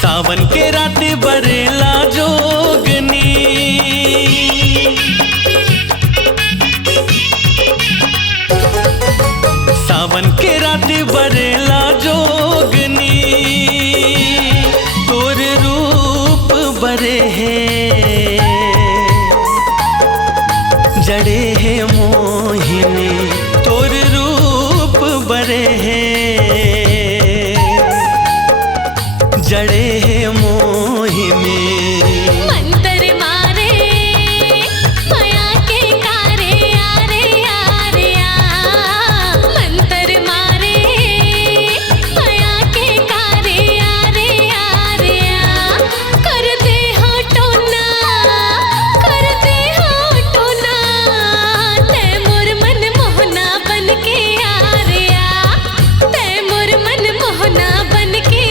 सावन के रात बरेला जोगनी, सावन के रात बरेला जोगनी, तोर रूप बरे है जड़े है मोहिनी, तोर रूप बरे है जड़े है मोहिनी। मंतर मारे माया के कारे यारे यारे या, मंतर मारे माया के कारे यारे यारे या, कर दे हटोना ते मोर मन मोहना बन के यारे या, ते मोर मन मोहना बन के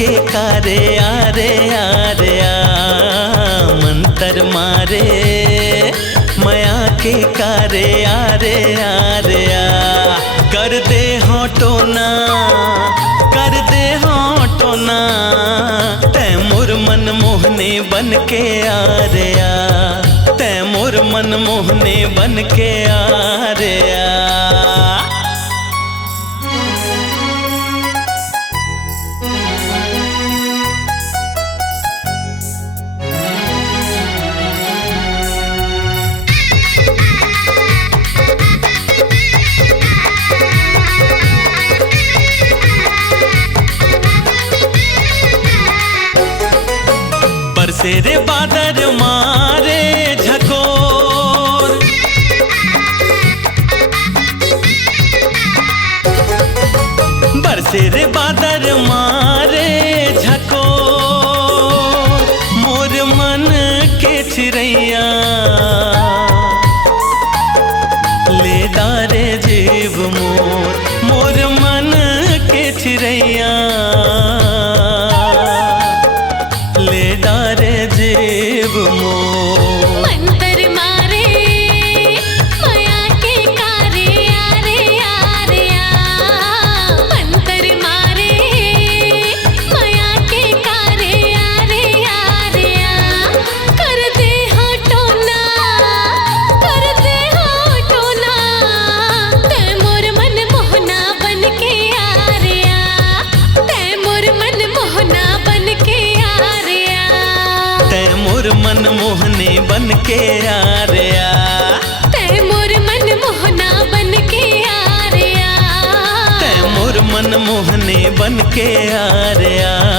के कारे यारे यारे आ, मंतर मारे माया के कारे यारे यारे आ, कर दे होटोना तै मोर मन मोहने बन के यारे आ, तै मोर मन मोहने बन के यारे आ। बरसे रे बादल मारे झकोर, बरसे रे बादल मारे झकोर, मोर मन के चिड़ैया ले डारे जीव मोर मन के चिड़ैया ले डारे जीव मोर। मंतर मारे माया के कारे यारे यारे या, मंतर मारे माया के कारे यारे यारे या, कर दे हटोना ते मोर मन मोहना बन के यारे या, ते मोर मन मोहना बन के यारे या, तै मोर मन मोहने बन के यारे आ, ते मोर मन मोहना बन के यारे आ, तै मोर मन मोहने बन के यारे आ।